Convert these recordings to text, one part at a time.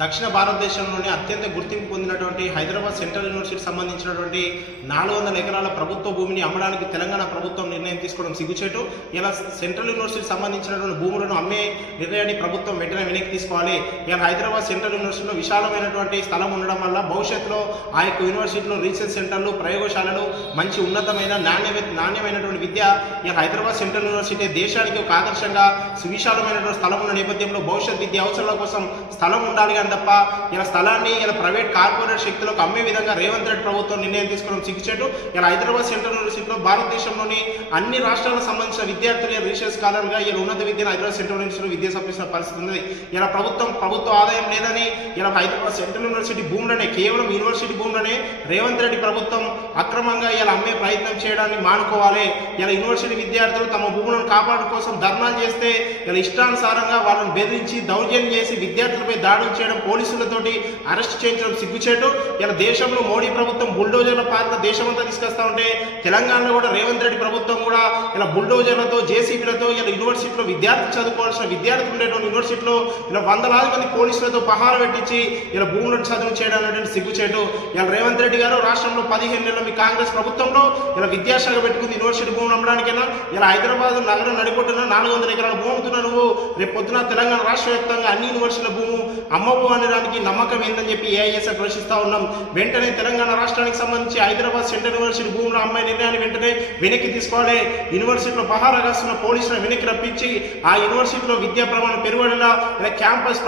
దక్షిణ భారతదేశంలోనే అత్యంత గుర్తింపు పొందినటువంటి హైదరాబాద్ సెంట్రల్ యూనివర్సిటీకి సంబంధించినటువంటి 400 ఎకరాల ప్రభుత్వ భూమిని అమ్మడానికి తెలంగాణ ప్రభుత్వం నిర్ణయం తీసుకోవడం సిగ్గుచేటు. ఇలా సెంట్రల్ యూనివర్సిటీకి సంబంధించినటువంటి భూములను అమ్మే నిర్ణయాన్ని ప్రభుత్వం వెంటనే వెనక్కి తీసుకోవాలి. ఇలా హైదరాబాద్ సెంట్రల్ యూనివర్సిటీలో విశాలమైనటువంటి స్థలం ఉండడం వల్ల భవిష్యత్తులో ఆ యొక్క యూనివర్సిటీలో రీసెర్చ్ సెంటర్లు, ప్రయోగశాలలు, మంచి ఉన్నతమైన నాణ్యమైనటువంటి విద్య ఇలా హైదరాబాద్ సెంట్రల్ యూనివర్సిటీ దేశానికి ఒక ఆదర్శంగా సువిశాలమైనటువంటి స్థలం ఉన్న నేపథ్యంలో భవిష్యత్ విద్య అవసరాల కోసం స్థలం ఉండాలి తప్ప ఇలా స్థలాన్ని ఇలా ప్రైవేట్ కార్పొరేట్ శక్తులకు అమ్మే విధంగా రేవంత్ రెడ్డి ప్రభుత్వం నిర్ణయం తీసుకోవడం సిగ్గుచేటు. ఇలా హైదరాబాద్ సెంట్రల్ యూనివర్సిటీలో భారతదేశంలోని అన్ని రాష్ట్రాలకు సంబంధించిన విద్యార్థులు రీసెర్చ్ స్కాలర్గా ఇలా ఉన్నత విద్యను హైదరాబాద్ సెంట్రల్ యూనివర్సిటీలో విద్య సంబంధించిన పరిస్థితి ఉంది. ఇలా ప్రభుత్వ ఆదాయం లేదని ఇలా హైదరాబాద్ సెంట్రల్ యూనివర్సిటీ భూములనే కేవలం యూనివర్సిటీ భూములనే రేవంత్ రెడ్డి ప్రభుత్వం అక్రమంగా ఇలా అమ్మే ప్రయత్నం చేయడాన్ని మానుకోవాలి. ఇలా యూనివర్సిటీ విద్యార్థులు తమ భూములను కాపాడడం కోసం ధర్నాలు చేస్తే ఇలా ఇష్టానుసారంగా వాళ్ళని బెదిరించి దౌర్జన్యం చేసి విద్యార్థులపై దాడులు చేయడం, పోలీసులతోటి అరెస్ట్ చేయించడం సిగ్గుచేటు. ఇలా దేశంలో మోడీ ప్రభుత్వం బుల్డోజర్ల పాలన దేశమంతా తీసుకొస్తా ఉంటే తెలంగాణలో కూడా రేవంత్ రెడ్డి ప్రభుత్వం కూడా ఇలా బుల్డోజర్లతో, జేసీబీలతో ఇలా యూనివర్సిటీలో విద్యార్థులు చదువుకోవాల్సిన విద్యార్థులు ఉండేటువంటి యూనివర్సిటీలో ఇలా వందలాది మంది పోలీసులతో పహారా పెట్టించి ఇలా భూములను చదువు చేయడం అనేటువంటి సిగ్గుచేటు. ఇలా రేవంత్ రెడ్డి గారు రాష్ట్రంలో 15 నెలల మీ కాంగ్రెస్ ప్రభుత్వంలో ఇలా విద్యాశాఖ పెట్టుకుంది యూనివర్సిటీ భూములు అమ్మడానికైనా. ఇలా హైదరాబాద్ నగరం నడిపొట్టున 400 ఎకరాల భూమి అమ్ముతున్నా నువ్వు. రేపు పొద్దున తెలంగాణ రాష్ట్ర వ్యాప్తంగా అన్ని యూనివర్సిటీల భూము అమ్మవు అనడానికి నమ్మకం ఏందని చెప్పి ఏఐఎస్ఎఫ్ ప్రశ్నిస్తా ఉన్నాం. వెంటనే తెలంగాణ రాష్ట్రానికి సంబంధించి హైదరాబాద్ సెంట్రల్ యూనివర్సిటీ భూముల అమ్మాయి నిర్ణయాన్ని వెంటనే వెనక్కి తీసుకోవాలి. యూనివర్సిటీలో పహారా కాస్తున్న పోలీసులను వెనక్కి రప్పించి ఆ యూనివర్సిటీలో విద్యా ప్రమాణం పెరుగుదల ఇలా క్యాంపస్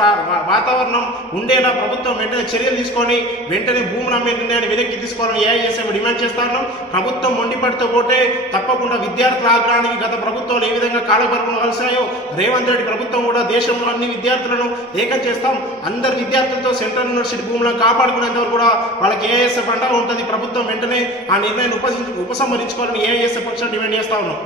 వాతావరణం ఉండేలా ప్రభుత్వం వెంటనే చర్యలు తీసుకొని వెంటనే భూముల అమ్మే నిర్ణయాన్ని వెనక్కి తీసుకోవాలని ఏఐఎస్ఎఫ్ డిమాండ్ చేస్తా ఉన్నాం. ప్రభుత్వం మొండిపడితో పోతే తప్పకుండా విద్యార్థుల ఆగ్రహానికి గత ప్రభుత్వాలు ఏ విధంగా కాలపరుపులు కలిసాయో రేవంత్ రెడ్డి ప్రభుత్వం కూడా దేశంలో అన్ని విద్యార్థులను ఏకం చేస్తాం. అందరు విద్యార్థులతో సెంట్రల్ యూనివర్సిటీ భూములను కాపాడుకునేంత వరకు కూడా వాళ్ళకి ఏఐఎస్ఎఫ్ అంటా ఉంటుంది. ప్రభుత్వం వెంటనే ఆ నిర్ణయాన్ని ఉపసంహరించుకోవాలని ఏఐఎస్ఎఫ్ పక్షాన్ని డిమాండ్ చేస్తా ఉన్నాం.